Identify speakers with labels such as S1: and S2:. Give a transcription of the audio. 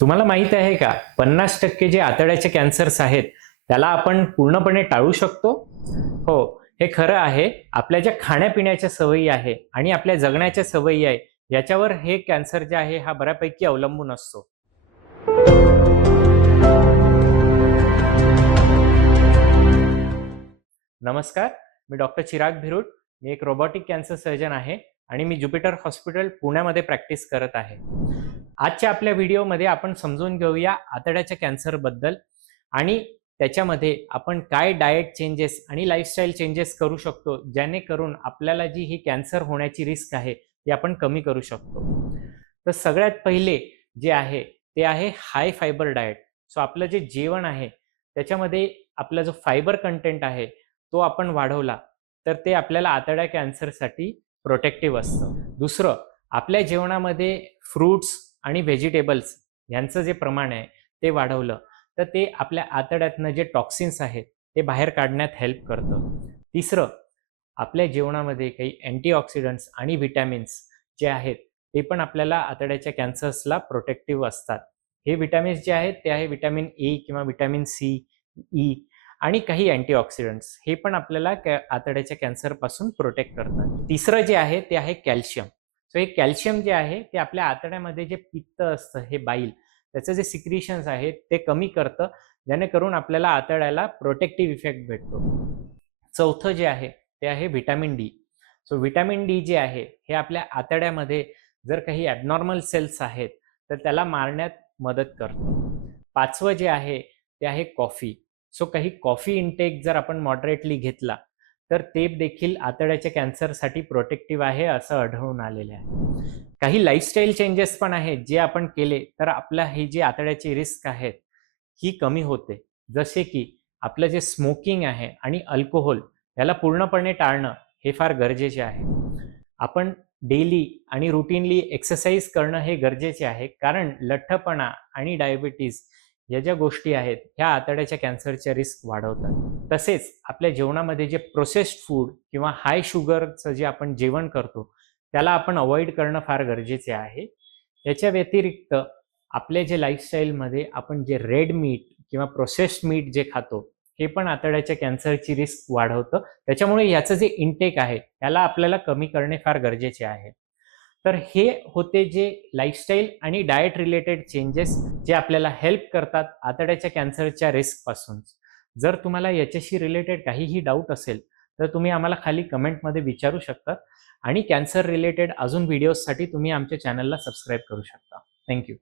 S1: तुम्हाला माहीत आहे का? पन्नास टक्के जे आतड्याचे कॅन्सर्स आहेत त्याला आपण पूर्णपणे टाळू शकतो? हो. हे खरं आहे. आपल्या ज्या खाण्यापिण्याच्या सवयी आहे आणि आपल्या जगण्याच्या सवयी आहे याच्यावर हे कॅन्सर जे आहे हा बऱ्यापैकी अवलंबून असतो. नमस्कार. मी डॉक्टर चिराग भिरुट. मी एक रोबोटिक कॅन्सर सर्जन आहे आणि मी ज्युपिटर हॉस्पिटल पुण्यामध्ये प्रॅक्टिस करत आहे. आजच्या आपल्या व्हिडिओमध्ये आपण समजून घेऊया आतड्याच्या कॅन्सरबद्दल आणि त्याच्यामध्ये आपण काय डाएट चेंजेस आणि लाईफस्टाईल चेंजेस करू शकतो जेणेकरून आपल्याला जी ही कॅन्सर होण्याची रिस्क आहे ती आपण कमी करू शकतो. तर सगळ्यात पहिले जे आहे ते आहे हाय फायबर डाएट. सो आपलं जे जेवण आहे त्याच्यामध्ये आपला जो फायबर कंटेंट आहे तो आपण वाढवला तर ते आपल्याला आतड्या कॅन्सरसाठी प्रोटेक्टिव्ह असतं. दुसरं आपल्या जेवणामध्ये फ्रूट्स आणि व्हेजिटेबल्स यांचं जे प्रमाण आहे ते वाढवलं. तर ते आपल्या आतड्यातनं जे टॉक्सिन्स आहेत ते बाहेर काढण्यात हेल्प करतं. तिसरं आपल्या जेवणामध्ये काही अँटीऑक्सिडंट्स आणि व्हिटॅमिन्स जे आहेत ते पण आपल्याला आतड्याच्या कॅन्सर्सला प्रोटेक्टिव्ह असतात. हे व्हिटॅमिन्स जे आहेत ते आहे व्हिटॅमिन ए किंवा व्हिटॅमिन सी ई आणि काही अँटीऑक्सिडंट्स हे पण आपल्याला कॅ आतड्याच्या कॅन्सरपासून प्रोटेक्ट करतात. तिसरं जे आहे ते आहे कॅल्शियम हे कॅल्शियम जे आहे ते आपल्या आतड्यामध्ये जे पित्त असतं हे बाईल त्याचं जे सिक्रिशन्स आहेत ते कमी करतं जेणेकरून आपल्याला आतड्याला प्रोटेक्टिव्ह इफेक्ट भेटतो. चौथं जे आहे ते आहे vitamin D. So vitamin D जे आहे हे आपल्या आतड्यामध्ये जर काही ॲबनॉर्मल सेल्स आहेत तर त्याला मारण्यात मदत करतं. पाचवं जे आहे ते आहे कॉफी. सो काही कॉफी इनटेक जर आपण मॉडरेटली घेतला तर ते देखील आतड्याच्या कॅन्सरसाठी प्रोटेक्टिव्ह आहे असं आढळून आलेलं आहे. काही लाईफस्टाईल चेंजेस पण आहेत जे आपण केले तर आपला हे जे आतड्याची रिस्क आहेत ही कमी होते. जसे की आपलं जे स्मोकिंग आहे आणि अल्कोहोल याला पूर्णपणे टाळणं हे फार गरजेचे आहे. आपण डेली आणि रुटीनली एक्सरसाइज करणं हे गरजेचे आहे कारण लठ्ठपणा आणि डायबिटीज या ज्या गोष्टी आहेत ह्या आतड्याच्या कॅन्सरच्या रिस्क वाढवतात. तसेच आपल्या जेवणामध्ये जे प्रोसेस्ड फूड किंवा हाय शुगरचं जे आपण जेवण करतो त्याला आपण अवॉइड करणं फार गरजेचे आहे. याच्या व्यतिरिक्त आपल्या जे लाईफस्टाईलमध्ये आपण जे रेड मीट किंवा प्रोसेस्ड मीट जे खातो हे पण आतड्याच्या कॅन्सरची रिस्क वाढवतं. त्याच्यामुळे याचं जे इंटेक आहे त्याला आपल्याला कमी करणे फार गरजेचे आहे. तर हे होते जे लाईफस्टाईल आणि डाएट रिलेटेड चेंजेस जे आपल्याला हेल्प करतात आतड्याच्या कॅन्सरच्या रिस्कपासून जर तुम्हाला याच्याशी रिलेटेड काहीही डाऊट असेल तर तुम्ही आम्हाला खाली कमेंटमध्ये विचारू शकता आणि कॅन्सर रिलेटेड अजून व्हिडिओजसाठी तुम्ही आमच्या चॅनलला सबस्क्राईब करू शकता. थँक्यू